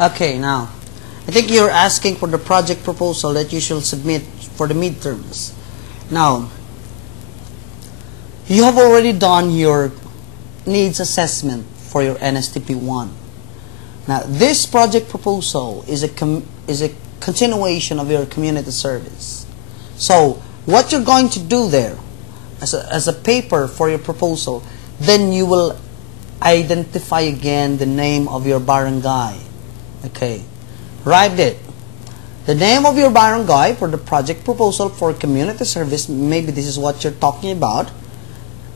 Okay, now, I think you're asking for the project proposal that you should submit for the midterms. Now, you have already done your needs assessment for your NSTP1. Now, this project proposal is a continuation of your community service. So, what you're going to do there, as a paper for your proposal, then you will identify again the name of your barangay. Okay, write it. The name of your barangay for the project proposal for community service, maybe this is what you're talking about.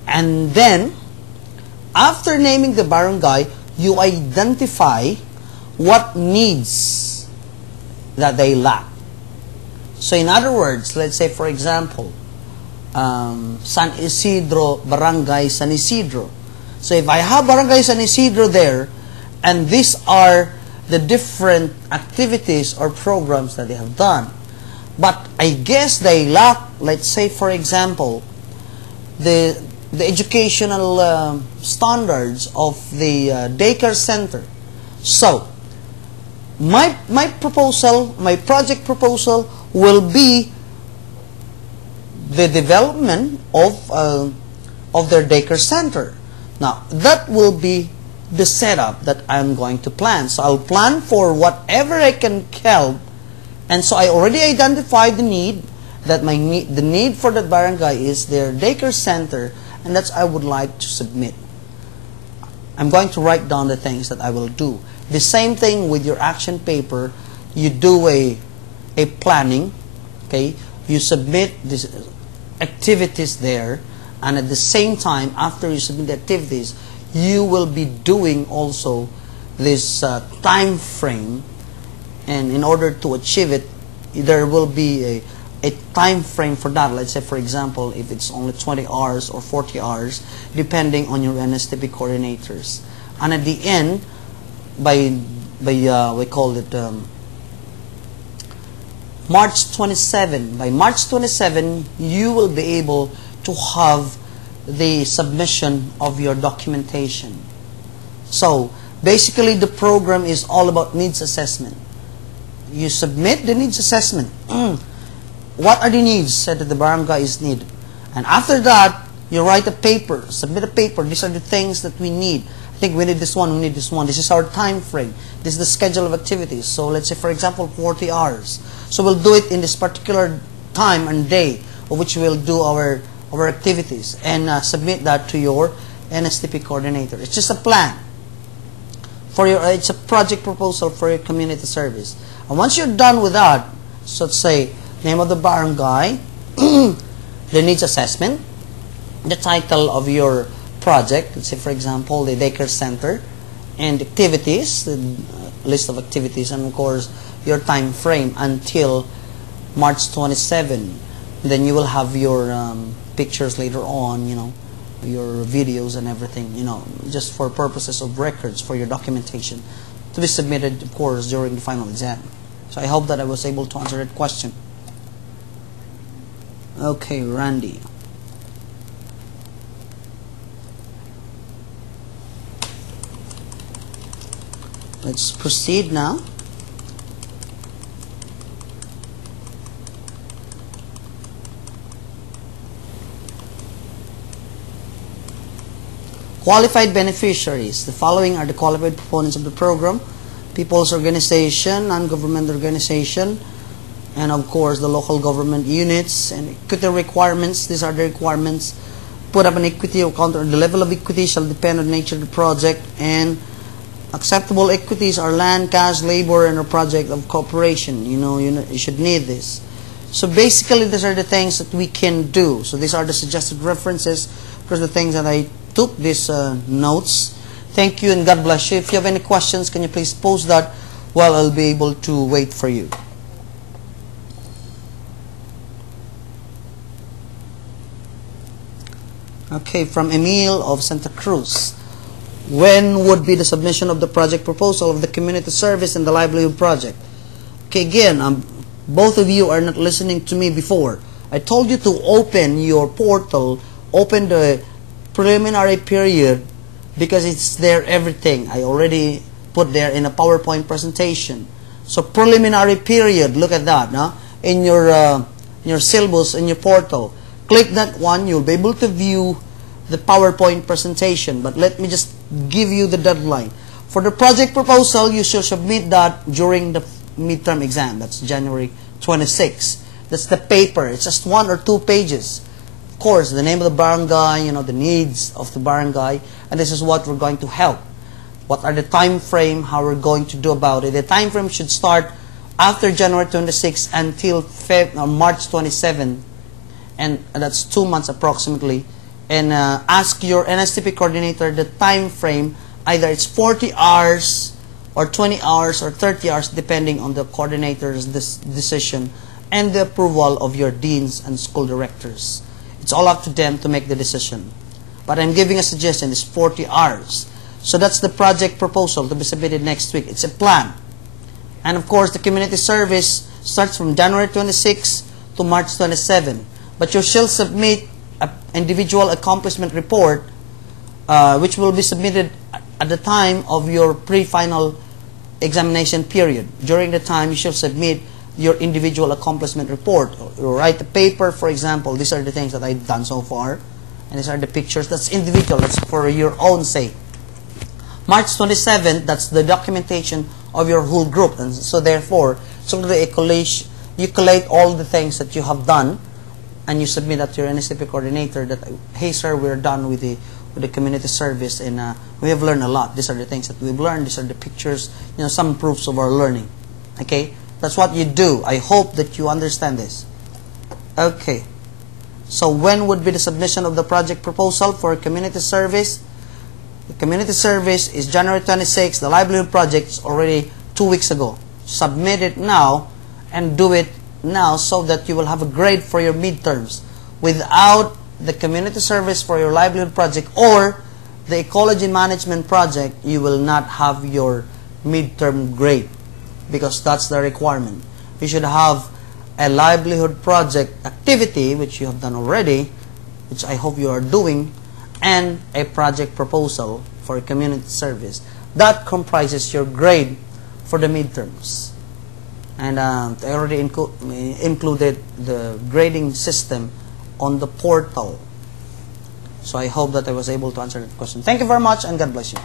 And then, after naming the barangay, you identify what needs that they lack. So in other words, let's say for example, San Isidro, Barangay San Isidro. So if I have Barangay San Isidro there, and these are the different activities or programs that they have done, but I guess they lack, let's say for example, the educational standards of the daycare center. So my proposal, my project proposal will be the development of their daycare center. Now that will be the setup that I'm going to plan. So I'll plan for whatever I can help, and so I already identified the need, that the need for that barangay is their daycare center, and that's I would like to submit. I'm going to write down the things that I will do. The same thing with your action paper. You do a planning, okay? You submit these activities there, and at the same time, after you submit the activities, you will be doing also this time frame, and in order to achieve it, there will be a time frame for that. Let's say for example, if it's only 20 hours or 40 hours, depending on your NSTP coordinators. And at the end, we call it March 27. By March 27, you will be able to have the submission of your documentation. So basically the program is all about needs assessment. You submit the needs assessment. What are the needs that the barangay is needed? And after that, you write a paper, submit a paper. These are the things that we need. I think we need this one, we need this one. This is our time frame. This is the schedule of activities. So let's say for example 40 hours. So we'll do it in this particular time and day of which we'll do our activities, and submit that to your NSTP coordinator. It's just a plan for your, it's a project proposal for your community service. And once you're done with that, so let's say name of the barangay, the needs assessment, the title of your project, let's say for example the daycare center, and activities, the list of activities, and of course your time frame until March 27. Then you will have your pictures later on, you know, your videos and everything, you know, just for purposes of records for your documentation to be submitted, of course, during the final exam. So I hope that I was able to answer that question. Okay, Randy. Let's proceed now. Qualified beneficiaries. The following are the qualified proponents of the program: people's organization, non-government organization, and of course the local government units. And equity requirements. These are the requirements. Put up an equity or counter. The level of equity shall depend on the nature of the project, and acceptable equities are land, cash, labor, and a project of cooperation. You should need this. So basically, these are the things that we can do. So these are the suggested references. Of course, the things that I took these notes. Thank you and God bless you. If you have any questions, can you please post that while I'll be able to wait for you. Okay, from Emil of Santa Cruz. When would be the submission of the project proposal of the community service and the livelihood project? Okay, again, both of you are not listening to me before. I told you to open your portal, open the preliminary period, because it's there everything. I already put there in a PowerPoint presentation. So preliminary period, look at that, no? In your syllabus, in your portal. Click that one, you'll be able to view the PowerPoint presentation. But let me just give you the deadline. For the project proposal, you should submit that during the midterm exam. That's January 26. That's the paper. It's just 1 or 2 pages. Of course, the name of the barangay, the needs of the barangay, and this is what we're going to help. What are the time frame, how we're going to do about it. The time frame should start after January 26 until March 27, and that's 2 months approximately. And ask your NSTP coordinator the time frame, either it's 40 hours or 20 hours or 30 hours depending on the coordinator's decision and the approval of your deans and school directors. It's all up to them to make the decision. But I'm giving a suggestion, it's 40 hours. So that's the project proposal to be submitted next week. It's a plan. And of course, the community service starts from January 26 to March 27. But you shall submit an individual accomplishment report which will be submitted at the time of your pre-final examination period. During the time, you shall submit your individual accomplishment report. You write a paper, for example. These are the things that I've done so far. And these are the pictures. That's individual. That's for your own sake. March 27th, that's the documentation of your whole group. And so therefore, you collate all the things that you have done and you submit that to your NSTP coordinator that, hey sir, we're done with the community service and we have learned a lot. These are the things that we've learned. These are the pictures, some proofs of our learning. Okay? That's what you do. I hope that you understand this. Okay. So when would be the submission of the project proposal for community service? The community service is January 26. The livelihood project is already 2 weeks ago. Submit it now and do it now so that you will have a grade for your midterms. Without the community service for your livelihood project or the ecology management project, you will not have your midterm grade because that's the requirement. You should have a livelihood project activity, which you have done already, which I hope you are doing, and a project proposal for community service. That comprises your grade for the midterms. And I already included the grading system on the portal. So I hope that I was able to answer that question. Thank you very much and God bless you.